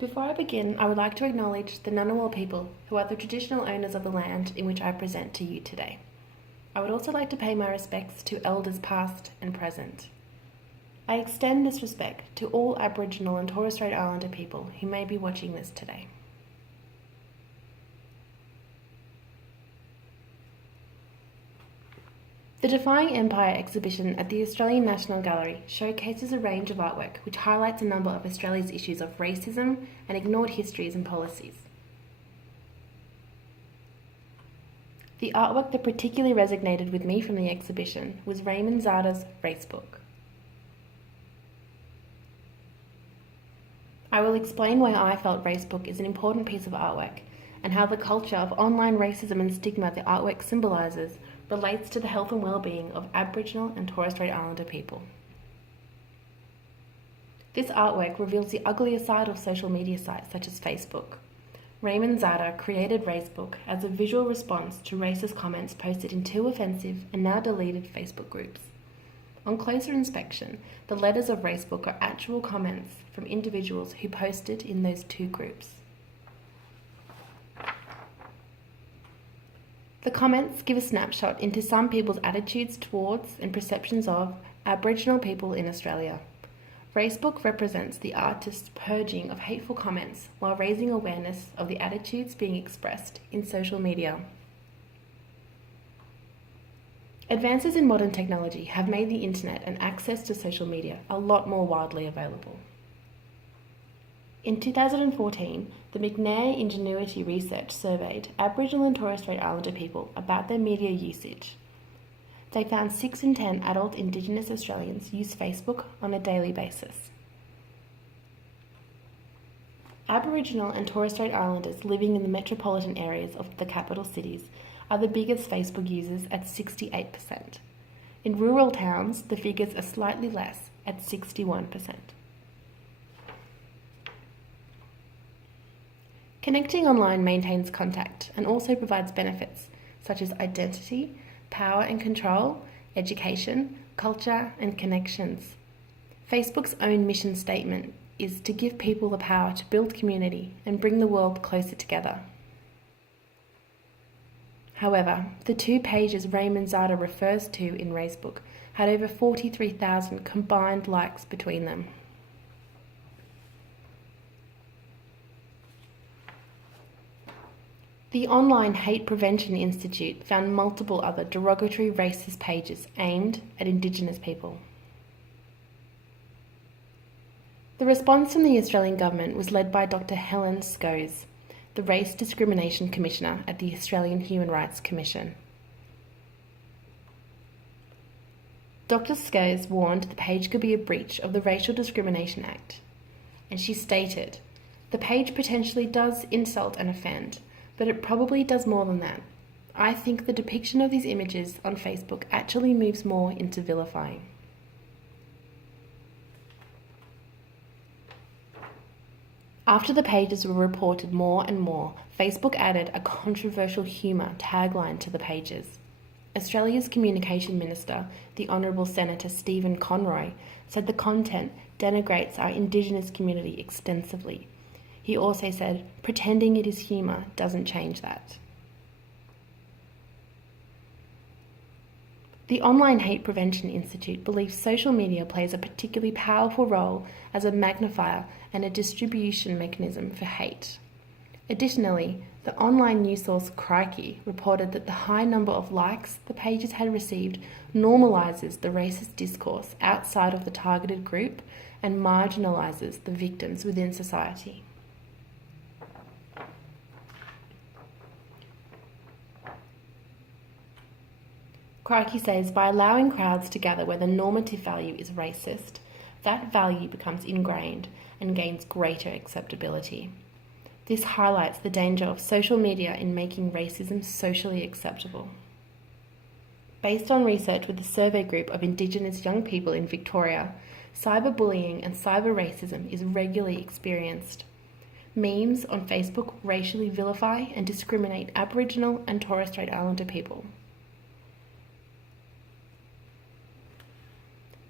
Before I begin, I would like to acknowledge the Ngunnawal people, who are the traditional owners of the land in which I present to you today. I would also like to pay my respects to elders past and present. I extend this respect to all Aboriginal and Torres Strait Islander people who may be watching this today. The Defying Empire exhibition at the Australian National Gallery showcases a range of artwork which highlights a number of Australia's issues of racism and ignored histories and policies. The artwork that particularly resonated with me from the exhibition was Raymond Zada's Racebook. I will explain why I felt Racebook is an important piece of artwork and how the culture of online racism and stigma the artwork symbolises relates to the health and well-being of Aboriginal and Torres Strait Islander people. This artwork reveals the uglier side of social media sites such as Facebook. Raymond Zada created Racebook as a visual response to racist comments posted in two offensive and now deleted Facebook groups. On closer inspection, the letters of Racebook are actual comments from individuals who posted in those two groups. The comments give a snapshot into some people's attitudes towards and perceptions of Aboriginal people in Australia. Racebook represents the artist's purging of hateful comments while raising awareness of the attitudes being expressed in social media. Advances in modern technology have made the internet and access to social media a lot more widely available. In 2014, the McNair Ingenuity Research surveyed Aboriginal and Torres Strait Islander people about their media usage. They found 6 in 10 adult Indigenous Australians use Facebook on a daily basis. Aboriginal and Torres Strait Islanders living in the metropolitan areas of the capital cities are the biggest Facebook users at 68%. In rural towns, the figures are slightly less at 61%. Connecting online maintains contact and also provides benefits such as identity, power and control, education, culture, and connections. Facebook's own mission statement is to give people the power to build community and bring the world closer together. However, the 2 pages Raymond Zada refers to in Racebook had over 43,000 combined likes between them. The Online Hate Prevention Institute found multiple other derogatory racist pages aimed at Indigenous people. The response from the Australian Government was led by Dr. Helen Schoes, the Race Discrimination Commissioner at the Australian Human Rights Commission. Dr. Schoes warned the page could be a breach of the Racial Discrimination Act, and she stated, "The page potentially does insult and offend, but it probably does more than that. I think the depiction of these images on Facebook actually moves more into vilifying." After the pages were reported more and more, Facebook added a controversial humour tagline to the pages. Australia's Communication Minister, the Honourable Senator Stephen Conroy, said the content denigrates our Indigenous community extensively. He also said, "Pretending it is humour doesn't change that." The Online Hate Prevention Institute believes social media plays a particularly powerful role as a magnifier and a distribution mechanism for hate. Additionally, the online news source Crikey reported that the high number of likes the pages had received normalises the racist discourse outside of the targeted group and marginalises the victims within society. Crikey says, by allowing crowds to gather where the normative value is racist, that value becomes ingrained and gains greater acceptability. This highlights the danger of social media in making racism socially acceptable. Based on research with the survey group of Indigenous young people in Victoria, cyberbullying and cyber racism is regularly experienced. Memes on Facebook racially vilify and discriminate Aboriginal and Torres Strait Islander people.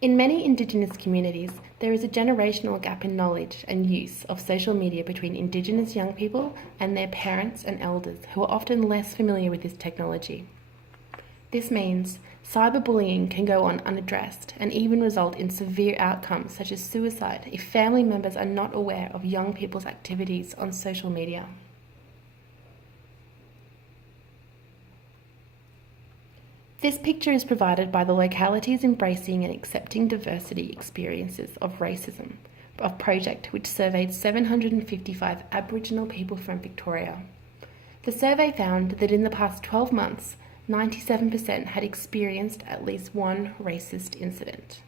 In many Indigenous communities, there is a generational gap in knowledge and use of social media between Indigenous young people and their parents and elders who are often less familiar with this technology. This means cyberbullying can go on unaddressed and even result in severe outcomes such as suicide if family members are not aware of young people's activities on social media. This picture is provided by the Localities Embracing and Accepting Diversity Experiences of Racism, a project which surveyed 755 Aboriginal people from Victoria. The survey found that in the past 12 months, 97% had experienced at least one racist incident.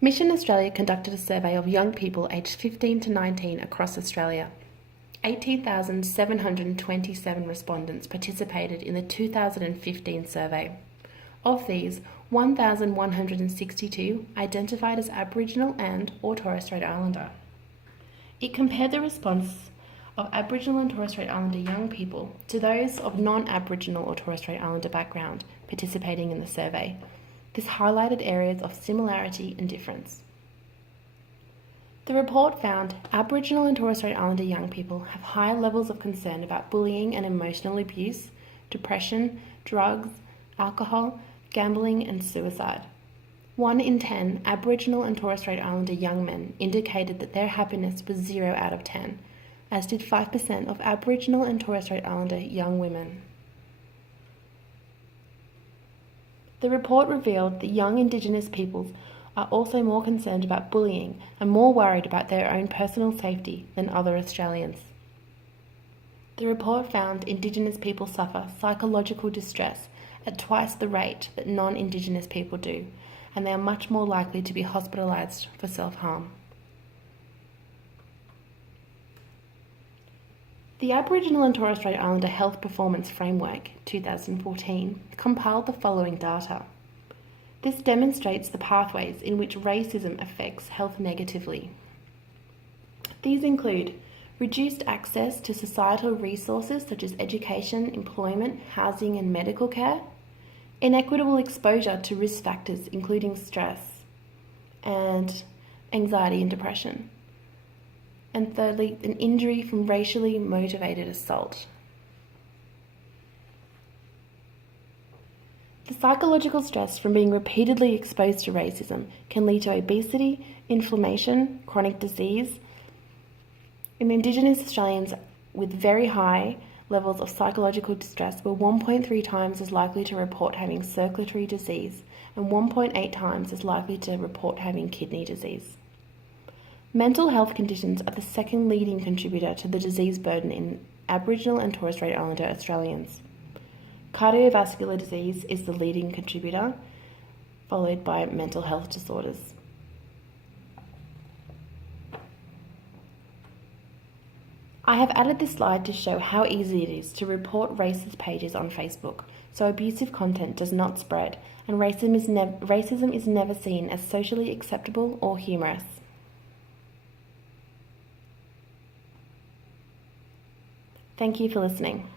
Mission Australia conducted a survey of young people aged 15 to 19 across Australia. 18,727 respondents participated in the 2015 survey. Of these, 1,162 identified as Aboriginal and/or Torres Strait Islander. It compared the response of Aboriginal and Torres Strait Islander young people to those of non-Aboriginal or Torres Strait Islander background participating in the survey. This highlighted areas of similarity and difference. The report found Aboriginal and Torres Strait Islander young people have higher levels of concern about bullying and emotional abuse, depression, drugs, alcohol, gambling and suicide. 1 in 10 Aboriginal and Torres Strait Islander young men indicated that their happiness was 0 out of 10, as did 5% of Aboriginal and Torres Strait Islander young women. The report revealed that young Indigenous peoples are also more concerned about bullying and more worried about their own personal safety than other Australians. The report found Indigenous people suffer psychological distress at twice the rate that non-Indigenous people do, and they are much more likely to be hospitalised for self-harm. The Aboriginal and Torres Strait Islander Health Performance Framework 2014 compiled the following data. This demonstrates the pathways in which racism affects health negatively. These include reduced access to societal resources such as education, employment, housing and medical care, inequitable exposure to risk factors including stress and anxiety and depression, and thirdly, an injury from racially motivated assault. The psychological stress from being repeatedly exposed to racism can lead to obesity, inflammation, chronic disease. In Indigenous Australians with very high levels of psychological distress were 1.3 times as likely to report having circulatory disease and 1.8 times as likely to report having kidney disease. Mental health conditions are the second leading contributor to the disease burden in Aboriginal and Torres Strait Islander Australians. Cardiovascular disease is the leading contributor, followed by mental health disorders. I have added this slide to show how easy it is to report racist pages on Facebook, so abusive content does not spread, and racism is never seen as socially acceptable or humorous. Thank you for listening.